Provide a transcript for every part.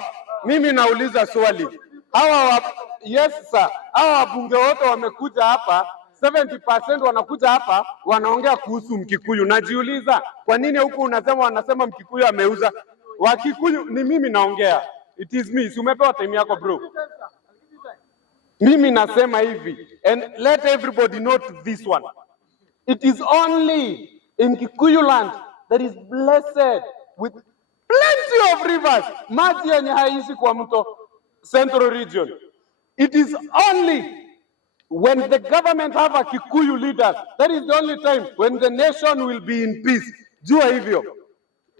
sawa. Mimi nauliza swali. Yes sir. Hawa wabunge wote wamekuja hapa, 70% wanakuja hapa wanaongea kuhusu Mkikuyu. Najiuliza kwa nini huku wanasema Mkikuyu ameuza? Wakikuyu ni mimi naongea. It is me. Si umepewa time yako bro. Mimi nasema hivi, and let everybody note this one. It is only in Kikuyu land that is blessed with plenty of rivers. Maji yenye haishi kwa mto Central Region. It is only when the government have a Kikuyu leader, that is the only time when the nation will be in peace. Jua hivyo.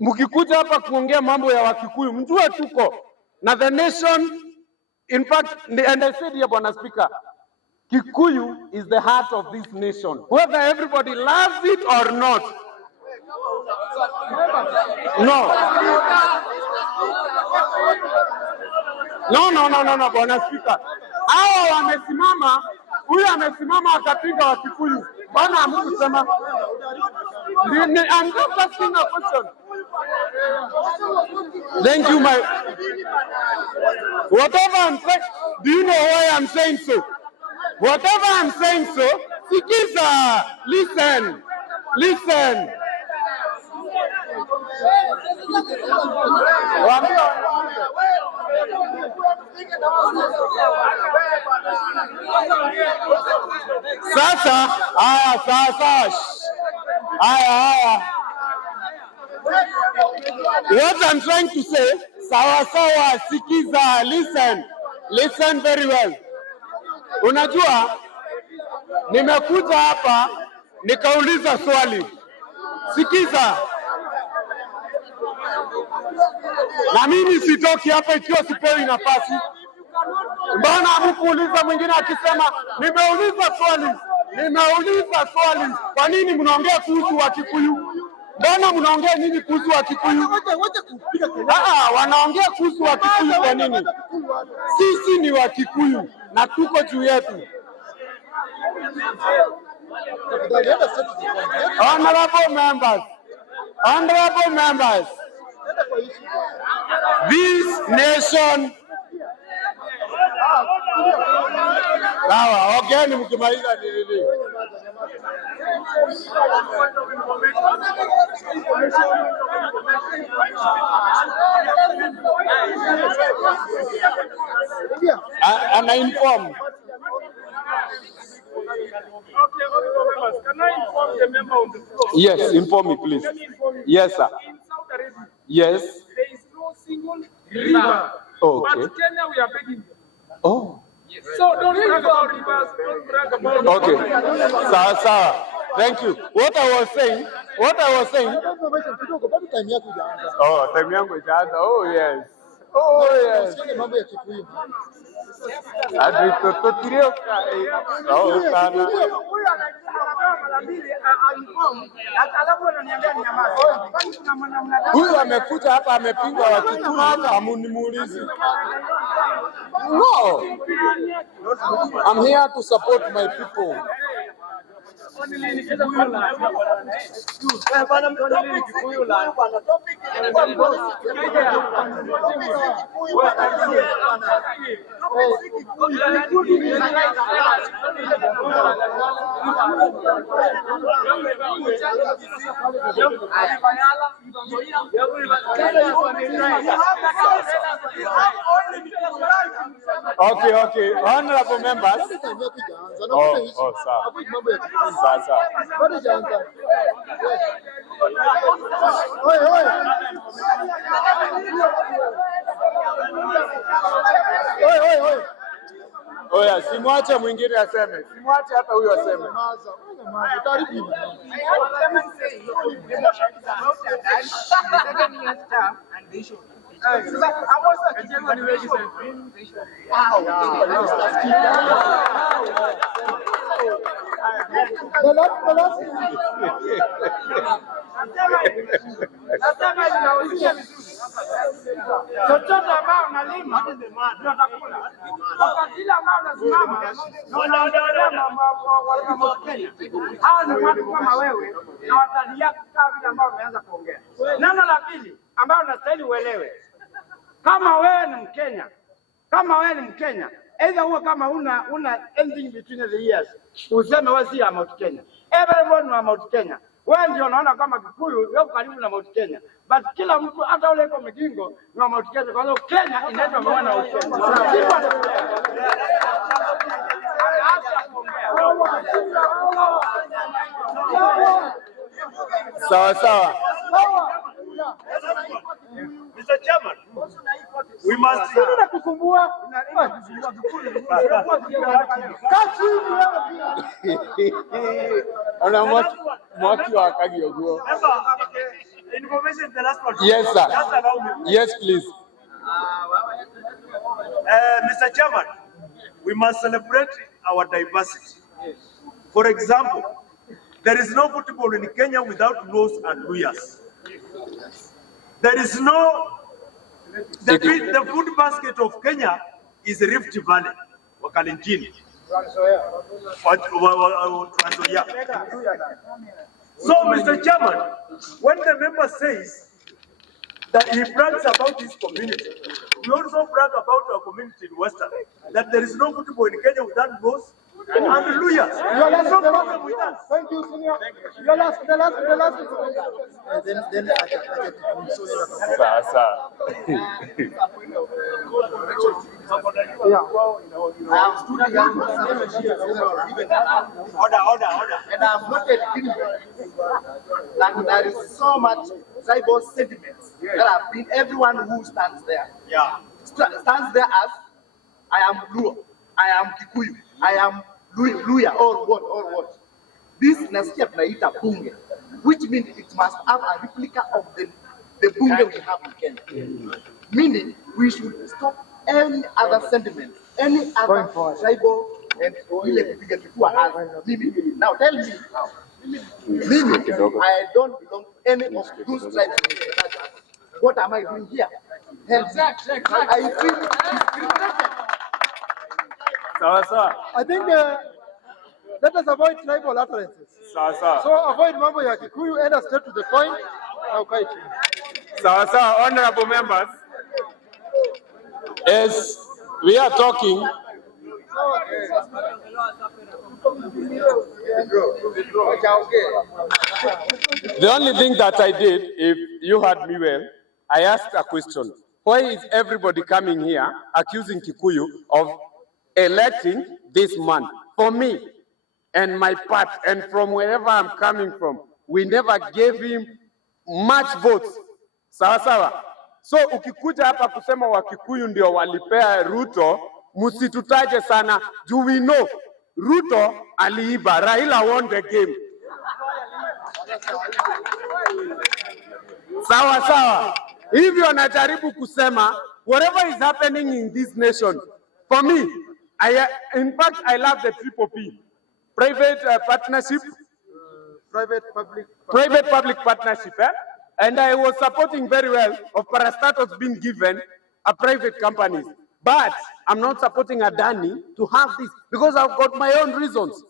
Mkikuja hapa kuongea mambo ya Wakikuyu, mjue tuko. Na the nation, in fact, and I said here, Bwana Speaker, Kikuyu is the heart of this nation. Whether everybody loves it or not. No, Bwana Speaker. Hawa wamesimama, huyu amesimama akapinga Wakikuyu. Bwana hamukusema. I'm just asking a question. Thank you, my. Whatever I'm saying, do you know why I'm saying so? Whatever I'm saying so, Sikiza, listen. Sasa, what I'm trying to say, sawa, sikiza, listen very well. Unajua, nimekuja hapa, nikauliza swali. Sikiza. Na mimi sitoki hapa ikiwa sipewi nafasi. Mbona hamkuuliza mwingine akisema, nimeuliza swali. Kwa nini mnaongea kuhusu Wakikuyu? Mbona mnaongea nini kuhusu Wakikuyu? Wanaongea kuhusu Wakikuyu kwa nini? Sisi ni Wakikuyu na tuko juu yetu. Honorable members, this nation. Sawa, okay, mkimaliza nini? And I inform. Can I inform the member on the floor? Yes, inform me, please. Yes, sir. In Saudi Arabia, yes. There is no single river. Oh, okay. But Kenya, we are begging them. Oh. Yes. So don't brag about rivers, don't brag about... Okay. Sawa. Thank you. What I was saying. Oh, time yangu ijaanza. Oh, yes. Huyu amekuja hapa amepinga Wakikuyu hapa hamunimuulizi. No. I'm here to support my people. Okay. Honorable members. Oh, sir. Oya, simwache mwingine aseme. Simwache hata huyo aseme. Chochote ambao unalima tutakula. Wakati ambao unasimama hao ni watu kama wewe na watani yako kama vile ambao umeanza kuongea. Neno la pili ambao unastahili uelewe. Kama wewe ni Mkenya, kama wewe ni Mkenya, either uwe kama una anything between the years, useme wewe si Mount Kenya. Everyone wa Mount Kenya. Wewe ndio unaona kama Kikuyu yuko karibu na Mount Kenya. But kila mtu hata ule yuko Migingo ni wa Mount Kenya. Kwa hiyo Kenya inaitwa mwana wa Kenya. Sawa sawa. Mr. Chairman, we must information the last one. Yes, sir. Yes, please. Mr. Chairman, we must celebrate our diversity. For example, there is no football in Kenya without Luos and Luyas. There is no the food basket of Kenya is Rift Valley, Wakalenjin. So, Mr. Chairman, when the member says that he brags about his community, we also brag about our community in Western, that there is no football in Kenya without Luos and Luyas. There is no problem with that. Thank you, Senior. The last. Order. And I'm not admitting that there is so much tribal sentiments that have been everyone who stands there. Yeah. Stands there as I am Luo, I am Kikuyu, I am Luya, or what. This nasikia tunaita bunge, which means it must have a replica of the bunge we have in Kenya. Meaning we should stop any other sentiment, any other tribal and now tell me now. I don't belong to any of those tribes. What am I doing here? Help me. I feel discriminated. I think let us avoid tribal utterances. So avoid mambo ya Kikuyu, and straight to the point. Honorable members, as we are talking, the only thing that I did, if you heard me well, I asked a question. Why is everybody coming here accusing Kikuyu of electing this man? For me and my part, and from wherever I'm coming from, we never gave him much votes. Sawa. So ukikuja hapa kusema wa Kikuyu ndio walipea Ruto, musitutaje sana. Do we know Ruto aliiba, Raila won the game. Sawa. Hivyo najaribu kusema whatever is happening in this nation, for me, in fact, I love the triple P. Private partnership, private-public partnership, and I was supporting very well of parastatus being given a private companies. But I'm not supporting Adani to have this because I've got my own reasons.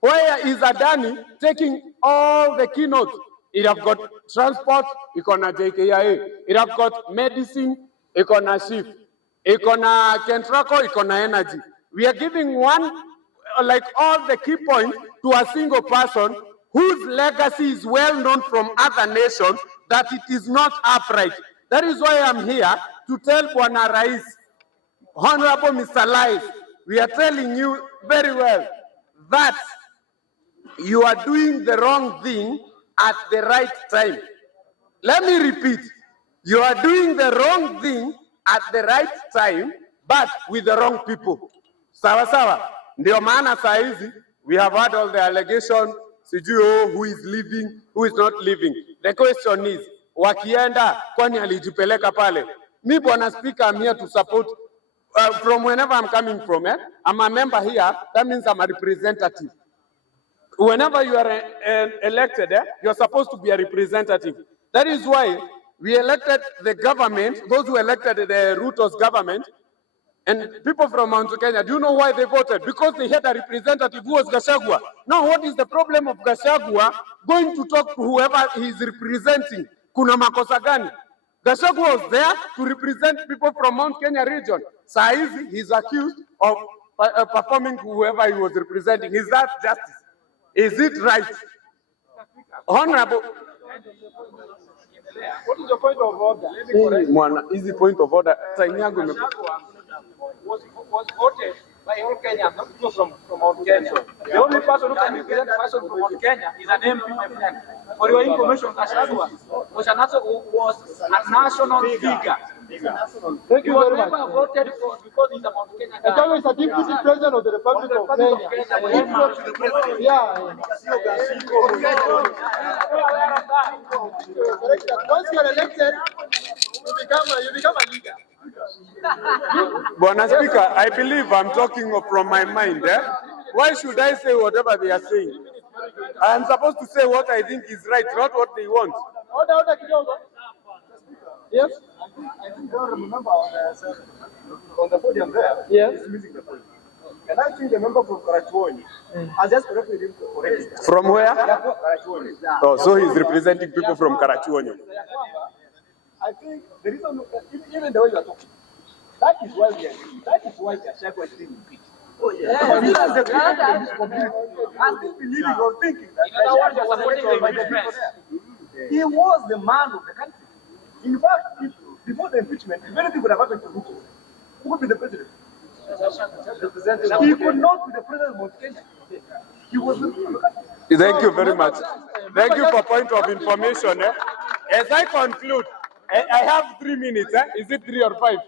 Where is Adani taking all the keynote? It have got transport, iko na JKIA. It have got medicine, iko na shift. Iko na Kentraco, iko na energy. We are giving one, like all the key points to a single person whose legacy is well known from other nations that it is not upright. That is why I'm here to tell Bwana Rais, Honorable Mr. Lies, we are telling you very well that you are doing the wrong thing at the right time. Let me repeat, you are doing the wrong thing at the right time, but with the wrong people. Sawa. Ndio maana saa hizi, we have had all the allegations, sijui who is living, who is not living. The question is, wakienda, kwani alijipeleka pale? Me, Bwana Speaker, I'm here to support from whenever I'm coming from. I'm a member here, that means I'm a representative. Whenever you are elected, you're supposed to be a representative. That is why we elected the government, those who elected the Ruto's government, and people from Mount Kenya. Do you know why they voted? Because they had a representative who was Gachagua. Now, what is the problem of Gachagua going to talk to whoever he is representing? Kuna makosa gani? Gachagua was there to represent people from Mount Kenya region. Saizi, he's accused of performing whoever he was representing. Is that justice? Is it right? Honorable. What is your point of order? Easy point of order. Was voted by all Kenyans, not people from Mount Kenya. The only person who can represent a person from Mount Kenya is an MP, my friend. For your information, Gachagua was a national figure. Thank you very much. much. Voted for because he's a Mount Kenya guy. Gachagua is a deputy president of the Republic of Kenya. Once you are elected, you become a leader. Bwana Speaker, I believe I'm talking from my mind. Why should I say whatever they are saying? I'm supposed to say what I think is right, not what they want. Yes? I think I remember on the podium there. Yes. And I think the member from Karachuonyi has just corrected him already. From where? Karachuonyi. Oh, so he's representing people from Karachuonyi. I think the reason, even the way you are talking, that is why we are doing. That is why Gachagua is being impeached. Oh, yeah. I'm still believing or thinking that he was the man of the country. In fact, before the impeachment, if anything would have happened to Ruto, who would be the president? He could not be the president of Mount Kenya. He was the country. Thank you very much. Thank you for point of information. As I conclude, I have 3 minutes. Is it 3 or 5?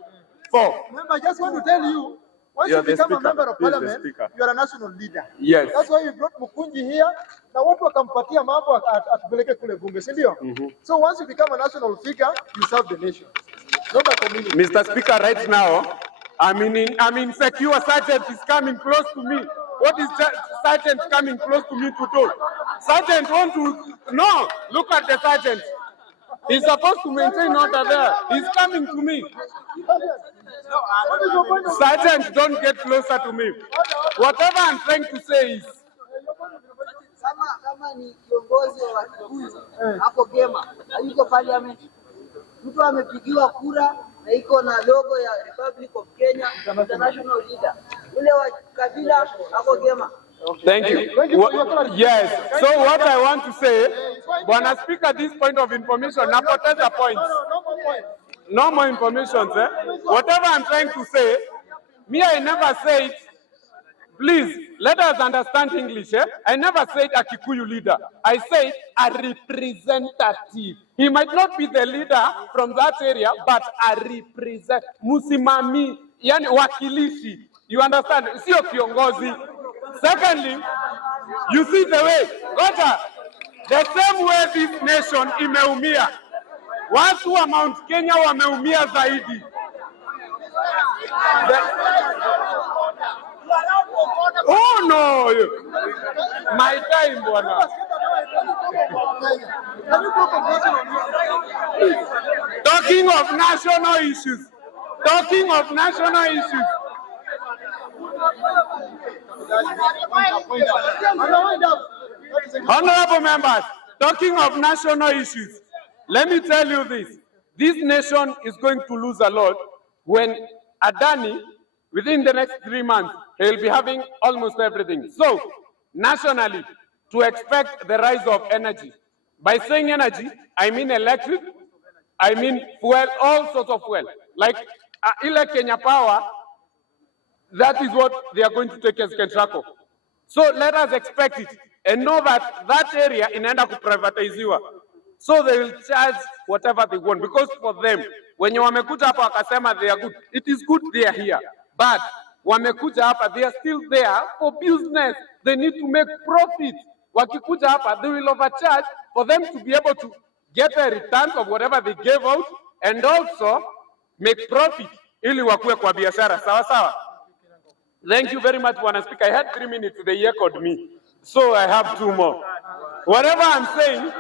4. Remember, I just want to tell you, once you become a member of parliament, you are a national leader. Yes. That's why we brought Mukunji here. Na watu wakampatia mambo atupeleke kule bunge, si ndio? So once you become a national figure, you serve the nation, not a community. Mr. Speaker, right now, I'm insecure. Sergeant is coming close to me. What is Sergeant coming close to me to do? Sergeant want to... No, look at the Sergeant. He's supposed to maintain order there. He's coming to me. Sergeant, don't get closer to me. Whatever I'm trying to say is... Kama ni kiongozi wa Kikuyu hapo Gema, hayuko parliament. Mtu amepigiwa kura na iko na logo ya Republic of Kenya, international leader. Ule wa kabila hapo Gema. Thank you. Yes. So what I want to say, Bwana Speaker, this point of information, napoteza points. No more information, sir. Whatever I'm trying to say, me, I never said, please, let us understand English. I never said a Kikuyu leader. I said a representative. He might not be the leader from that area, but a representative. Musimami, yani wakilishi. You understand? Sio kiongozi. Secondly, you see the way, Goja, the same way this nation imeumia. Watu wa Mount Kenya wameumia zaidi. Oh no! My time, bwana. Talking of national issues. Talking of national issues. Honorable members, talking of national issues, let me tell you this. This nation is going to lose a lot when Adani, within the next 3 months, he'll be having almost everything. So, nationally, to expect the rise of energy. By saying energy, I mean electric, I mean fuel, all sorts of fuel. Like Ile Kenya Power, that is what they are going to take as Kentraco. So let us expect it and know that that area inaenda kuprivatiziwa. So they will charge whatever they want, because for them, when you wamekuja hapa wakasema they are good, it is good they are here. But wamekuja hapa, they are still there for business. They need to make profit. Wakikuja hapa, they will overcharge for them to be able to get a return of whatever they gave out and also make profit ili wakuwe kwa biashara. Sawa sawa. Thank you very much, Bwana Speaker. I had 3 minutes, they echoed me. So I have 2 more. Whatever I'm saying,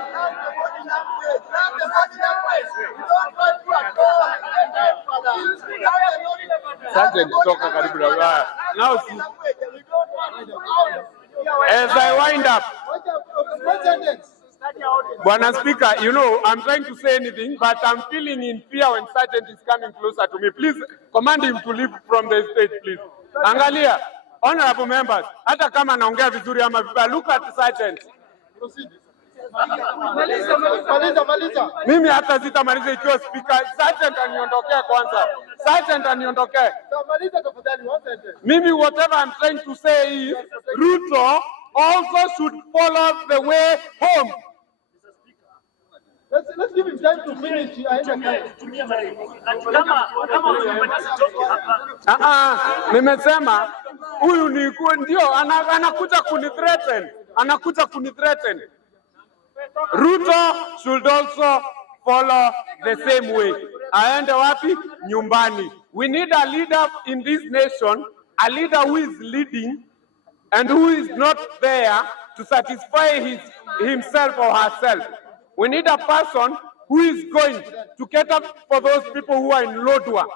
now see, as I wind up, Bwana Speaker, you know, I'm trying to say anything, but I'm feeling in fear when Sergeant is coming closer to me. Please command him to leave from the stage, please. Angalia, honorable members, hata kama naongea vizuri ama vibaya, look at Sergeant. Maliza. Mimi hata sitamaliza ikiwa speaker. Sergeant aniondokea kwanza. Sergeant aniondokea. Maliza tafadhali, Mimi, whatever I'm trying to say is, Ruto also should follow the way home. Let's give him time to finish. Nimesema huyu ni ndio anakuja kunithreaten. Ruto should also follow the same way. Aende wapi? Nyumbani. We need a leader in this nation, a leader who is leading and who is not there to satisfy himself or herself. We need a person who is going to cater for those people who are in Lodwar.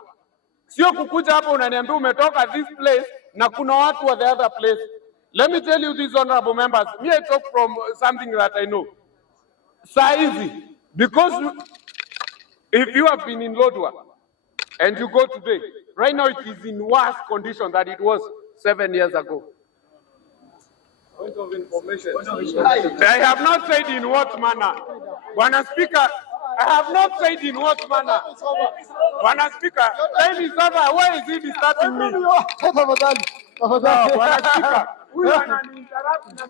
Sio kukuja hapo unaniambia umetoka this place na kuna watu wa the other place. Let me tell you this, honorable members. Me, I talk from something that I know. Saizi, because if you have been in Lodwar and you go today, right now it is in worse condition than it was 7 years ago. Point of information. I have not said in what manner. Bwana Speaker, I have not said in what manner. Bwana Speaker, time is over. Why is he disturbing me? Bwana Speaker, huyu ananiinterrupt na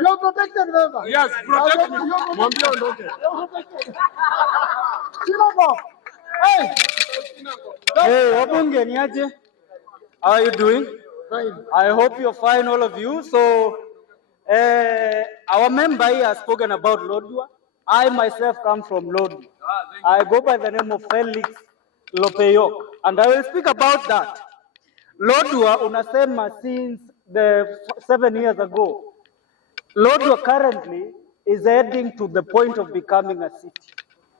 You're protected, member. Yes, protect me. Mwambie ondoke. Hey, wabunge niaje? How are you doing? Fine. I hope you're fine, all of you. So, our member here has spoken about Lodwar. I myself come from Lodwar. I go by the name of Felix Lopeyok, and I will speak about that. Lodwar, unasema since the 7 years ago, Lodwar currently is heading to the point of becoming a city.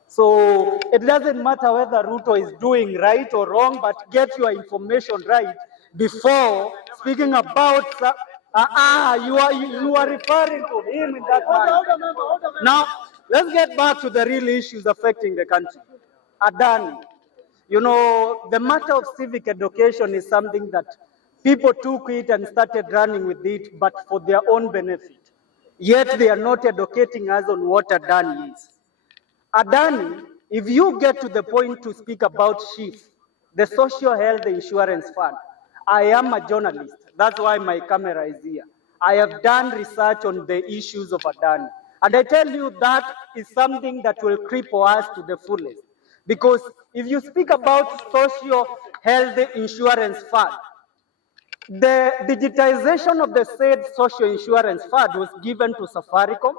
So it doesn't matter whether Ruto is doing right or wrong, but get your information right before speaking about. You are referring to him in that manner. Now let's get back to the real issues affecting the country. Adani, you know, the matter of civic education is something that people took it and started running with it, but for their own benefit. Yet they are not educating us on what Adani is. Adani, if you get to the point to speak about SHIF, the Social Health Insurance Fund, I am a journalist. That's why my camera is here. I have done research on the issues of Adani. And I tell you that is something that will cripple us to the fullest. Because if you speak about Social Health Insurance Fund, the digitization of the said Social Insurance Fund was given to Safaricom,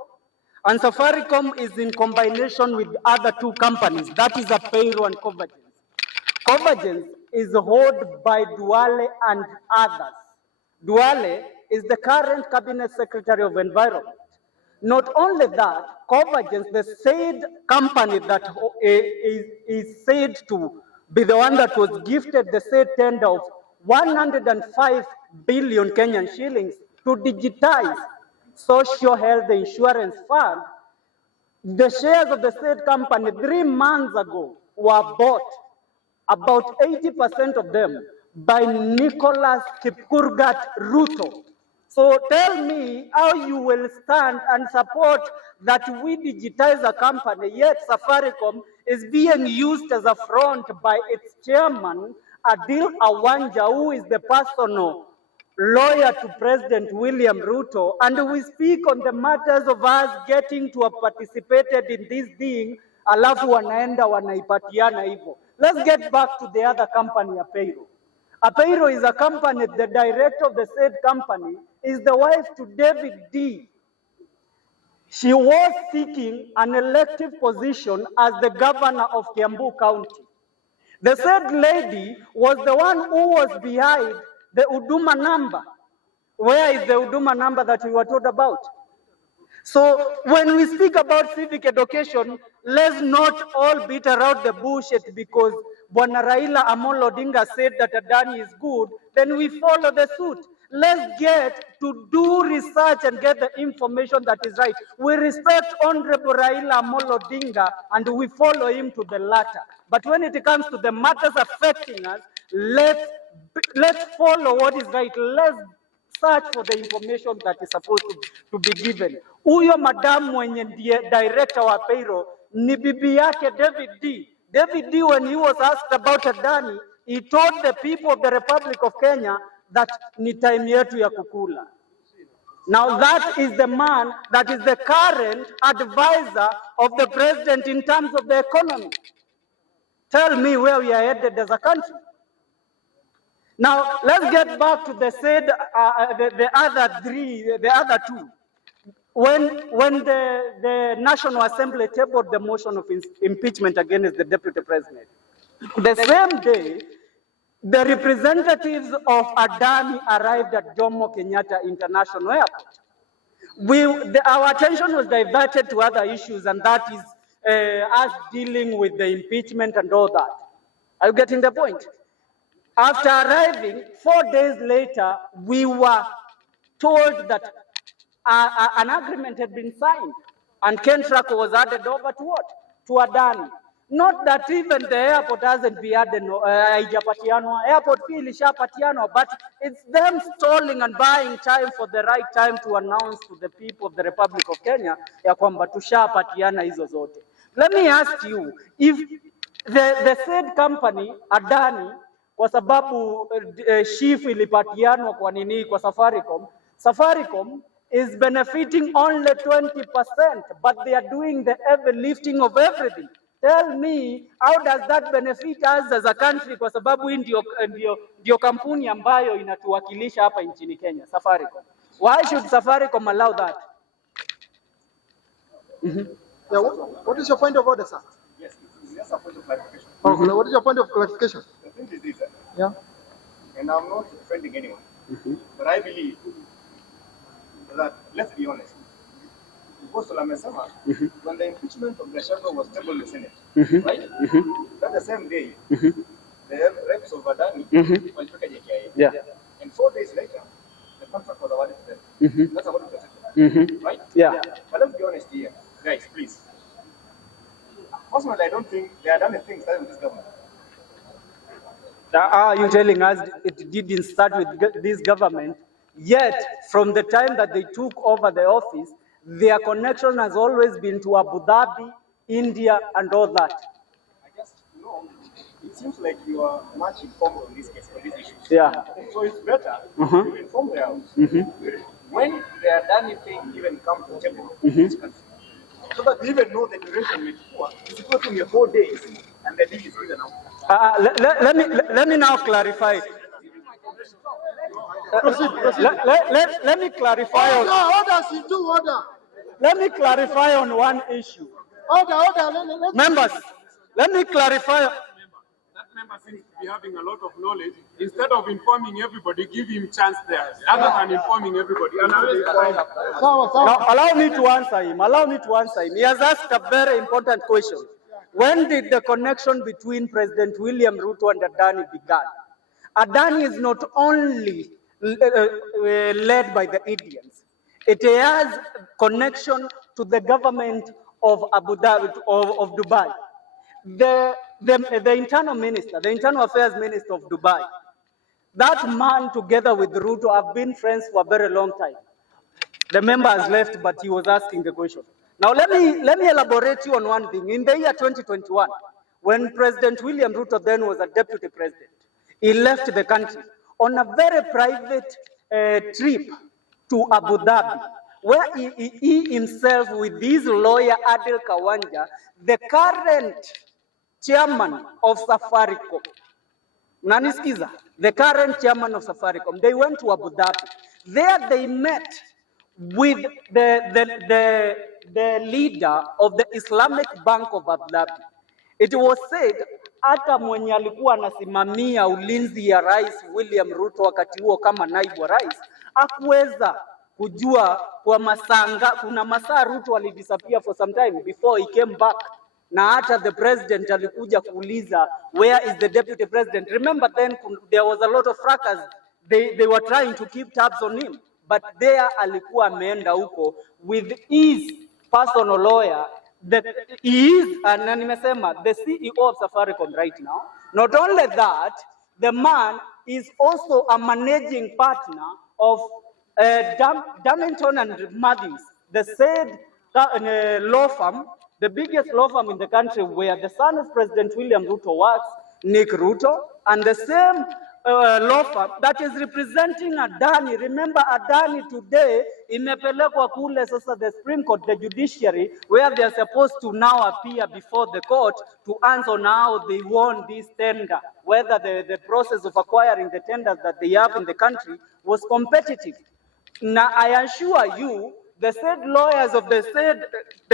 and Safaricom is in combination with other two companies, that is a payroll and Convergence. Convergence is held by Duale and others. Duale is the current Cabinet Secretary of Environment. Not only that, Convergence, the said company that is said to be the one that was gifted the said tender of 105 billion Kenyan shillings to digitize Social Health Insurance Fund. The shares of the said company 3 months ago were bought, about 80% of them, by Nicholas Kipkurgat Ruto. So tell me how you will stand and support that we digitize a company, yet Safaricom is being used as a front by its chairman, Adil Awanja, who is the personal lawyer to President William Ruto, and we speak on the matters of us getting to have participated in this thing, alafu wanaenda wanaipatiana hivyo. Let's get back to the other company, Apayro. Apayro is a company, the director of the said company is the wife to David D. She was seeking an elective position as the governor of Kiambu County. The said lady was the one who was behind the Huduma number. Where is the Huduma number that we were told about? So when we speak about civic education, let's not all beat around the bullshit, because Bwana Raila Amolo Odinga said that Adani is good, then we follow the suit. Let's get to do research and get the information that is right. We respect Honorable Raila Amolo Odinga and we follow him to the latter. But when it comes to the matters affecting us, let's follow what is right. Let's search for the information that is supposed to be given. Huyo madam mwenye director wa payroll ni bibi yake David D. David D, when he was asked about Adani, he told the people of the Republic of Kenya that ni time yetu ya kukula. Now that is the man that is the current advisor of the president in terms of the economy. Tell me where we are headed as a country. Now let's get back to the said the other two. When the National Assembly tabled the motion of impeachment against the deputy president, the same day, the representatives of Adani arrived at Jomo Kenyatta International Airport. Our attention was diverted to other issues, and that is us dealing with the impeachment and all that. Are you getting the point? After arriving, 4 days later, we were told that an agreement had been signed, and Kentraco was added over to what? To Adani. Not that even the airport hasn't been added, airport fee ilishapatiano, but it's them stalling and buying time for the right time to announce to the people of the Republic of Kenya ya kwamba tushapatiana hizo zote. Let me ask you, if the said company, Adani, kwa sababu shift ilipatianwa kwa nini kwa Safaricom is benefiting only 20%, but they are doing the heavy lifting of everything. Tell me, how does that benefit us as a country? Kwa sababu hii ndio kampuni ambayo inatuwakilisha hapa nchini Kenya, Safaricom. Why should Safaricom allow that? Yeah, what is your point of order, sir? Yes, it's a point of clarification. Okay, what is your point of clarification? The thing is this, yeah, and I'm not defending anyone, but I believe that, let's be honest, when the impeachment of Gachagua was tabled in the Senate, right? That the same day, the reps of Adani were yeah. And 4 days later, the contract was awarded to them. That's awarded to them, right? Yeah. But let's be honest here, guys, please. Personally, I don't think the Adani thing started with this government. Are you telling us it didn't start with this government? Yet, from the time that they took over the office, their connection has always been to Abu Dhabi, India, and all that. I guess, no, it seems like you are much informed on this case, on these issues. Yeah. So it's better to inform the House when the Adani thing even comes to table in this country, so that we even know the duration is equal to 4 days, and the deal is given out. Let me now clarify. Let me clarify. Let me clarify on one issue. Members, let me clarify. That member seems to be having a lot of knowledge. Instead of informing everybody, give him chance there, rather than informing everybody. Now, allow me to answer him. He has asked a very important question. When did the connection between President William Ruto and Adani began? Adani is not only led by the Indians. It has connection to the government of Abu Dhabi, of Dubai. The internal minister, the internal affairs minister of Dubai, that man together with Ruto have been friends for a very long time. The member has left, but he was asking the question. Now let me elaborate you on one thing. In the year 2021, when President William Ruto then was a deputy president, he left the country on a very private trip to Abu Dhabi, where he himself, with his lawyer Adil Kawanja, the current chairman of Safaricom, Nanisikiza, the current chairman of Safaricom, they went to Abu Dhabi. There they met with the leader of the Islamic Bank of Abu Dhabi. It was said hata mwenye alikuwa anasimamia ulinzi ya Rais William Ruto wakati huo kama naibu wa rais hakuweza kujua kwa kuna masaa Ruto alidisappear for some time before he came back na hata the president alikuja kuuliza where is the deputy president. Remember then there was a lot of fracas. They were trying to keep tabs on him, but there alikuwa ameenda huko with his personal lawyer. That he is, na nimesema, the CEO of Safaricom right now. Not only that, the man is also a managing partner of Damington and Matthews, the said law firm, the biggest law firm in the country, where the son of President William Ruto works, Nick Ruto, and the same law firm that is representing Adani. Remember, Adani today imepelekwa kule sasa the Supreme Court, the judiciary, where they are supposed to now appear before the court to answer how they won this tender, whether the process of acquiring the tenders that they have in the country was competitive. Now, I assure you, the said lawyers of the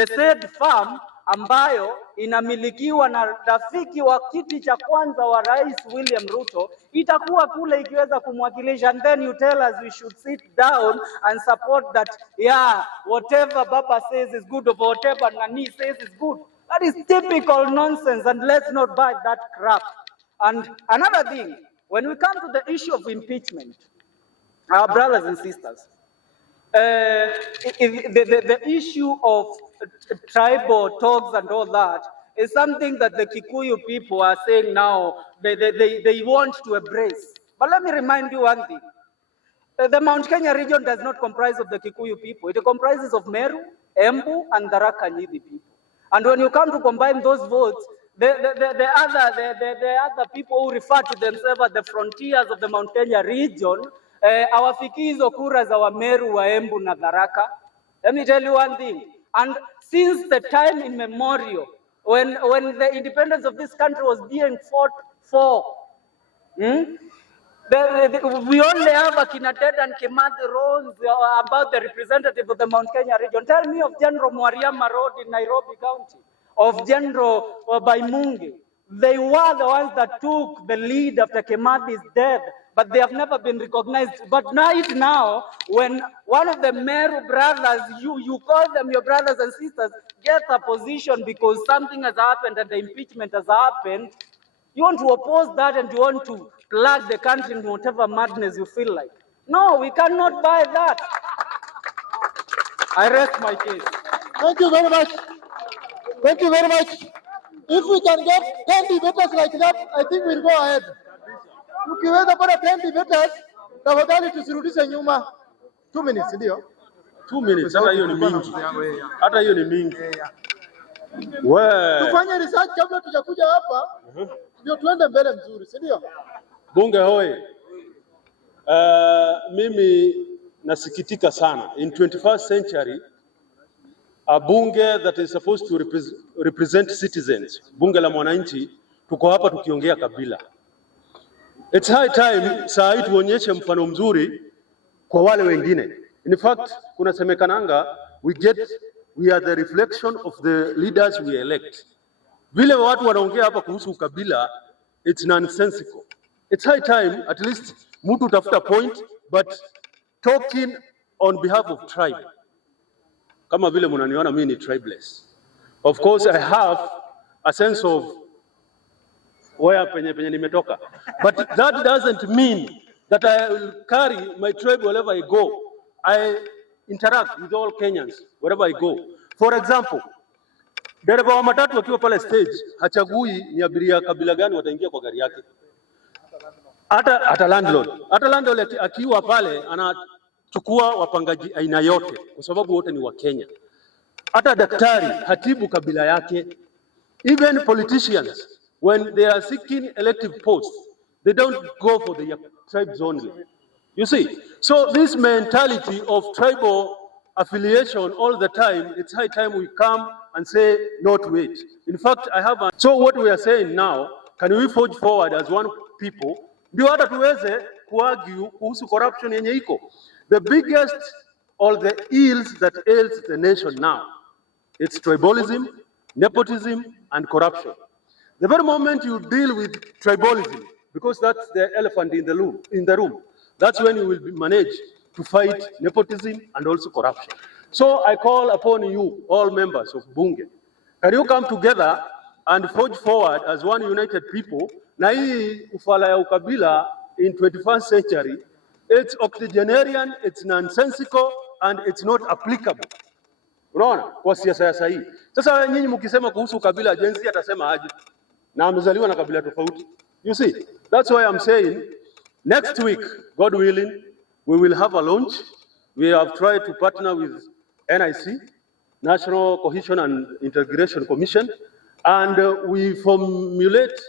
said firm ambayo inamilikiwa na rafiki wa kiti cha kwanza wa Rais William Ruto itakuwa kule ikiweza kumwakilisha, and then you tell us we should sit down and support that, yeah, whatever Baba says is good or whatever Nani says is good. That is typical nonsense, and let's not buy that crap. And another thing, when we come to the issue of impeachment, our brothers and sisters, the issue of tribal talks and all that is something that the Kikuyu people are saying now they want to embrace. But let me remind you one thing. The Mount Kenya region does not comprise of the Kikuyu people. It comprises of Meru, Embu, and Tharaka Nithi people. And when you come to combine those votes, the other people who refer to themselves as the frontiers of the Mount Kenya region, hawafiki hizo kura za Wameru, wa Embu na Tharaka. Let me tell you one thing. And since the time immemorial, when the independence of this country was being fought for, we only have Akina Ted and Kimathi Roads about the representative of the Mount Kenya region. Tell me of General Mwariama Road in Nairobi County, of General Baimungi. They were the ones that took the lead after Kimathi's death, but they have never been recognized. But now, when one of the Meru brothers, you call them your brothers and sisters, gets a position because something has happened and the impeachment has happened, you want to oppose that and you want to plug the country in whatever madness you feel like. No, we cannot buy that. I rest my case. Thank you very much. Thank you very much. If we can get 10 debaters like that, I think we'll go ahead. Ukiweza pata 10 debaters, tafadhali tusirudishe nyuma. 2 minutes, ndio? 2 minutes, hata hiyo ni mingi. Hata hiyo ni mingi. Wewe. Tufanye research kabla tujakuja hapa. Ndio tuende mbele mzuri, si ndio? Bunge hoye. Mimi nasikitika sana. In 21st century, a bunge that is supposed to represent citizens, Bunge La Mwananchi, tuko hapa tukiongea kabila. It's high time saa hii tuonyeshe mfano mzuri kwa wale wengine. In fact, kuna semekananga, we are the reflection of the leaders we elect. Vile watu wanaongea hapa kuhusu kabila, it's nonsensical. It's high time at least mtu tafuta point, but talking on behalf of tribe. Kama vile mnaniona mimi ni tribeless. Of course I have a sense of where penye nimetoka. But that doesn't mean that I will carry my tribe wherever I go. I interact with all Kenyans wherever I go. For example, dereva wa matatu akiwa pale stage hachagui ni abiria kabila gani wataingia kwa gari yake. Hata landlord akiwa pale anachukua wapangaji aina yote kwa sababu wote ni wa Kenya. Hata daktari hatibu kabila yake. Even politicians, when they are seeking elective posts, they don't go for the tribes only. You see, so this mentality of tribal affiliation all the time, it's high time we come and say no to it. In fact, so what we are saying now, can we forge forward as one people, ndio hata tuweze kuargue kuhusu corruption yenye iko. The biggest or the ills that ails the nation now, it's tribalism, nepotism, and corruption. The very moment you deal with tribalism, because that's the elephant in the room, that's when you will manage to fight nepotism and also corruption. So I call upon you, all members of Bunge, Can you come together and forge forward as one united people? Na hii ufala ya ukabila in 21st century, it's octogenarian, it's nonsensical, and it's not applicable. Unaona? Kwa siasa ya sahihi. Sasa nyinyi mkisema kuhusu ukabila, Genz atasema aje? Na amezaliwa na kabila tofauti. You see, that's why I'm saying next week, God willing, we will have a launch. We have tried to partner with NIC, National Cohesion and Integration Commission, and we formulate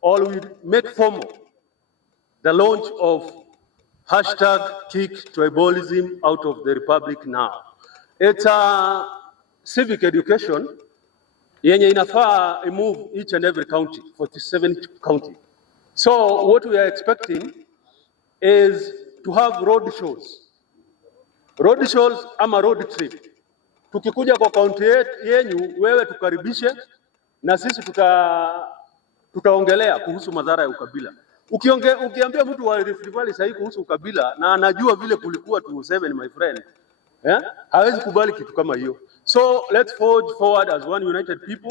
or we make formal the launch of #Kick Tribalism out of the Republic now. It's a civic education yenye inafaa move each and every county, 47 county. So what we are expecting is to have road shows. Road shows ama road trip. Tukikuja kwa county yenyu, wewe tukaribishe na sisi tutaongelea kuhusu madhara ya ukabila. Ukiambia mtu wa Rift Valley sahi kuhusu ukabila na anajua vile kulikuwa 27 my friend, hawezi kubali kitu kama hiyo. So let's forge forward as one united people.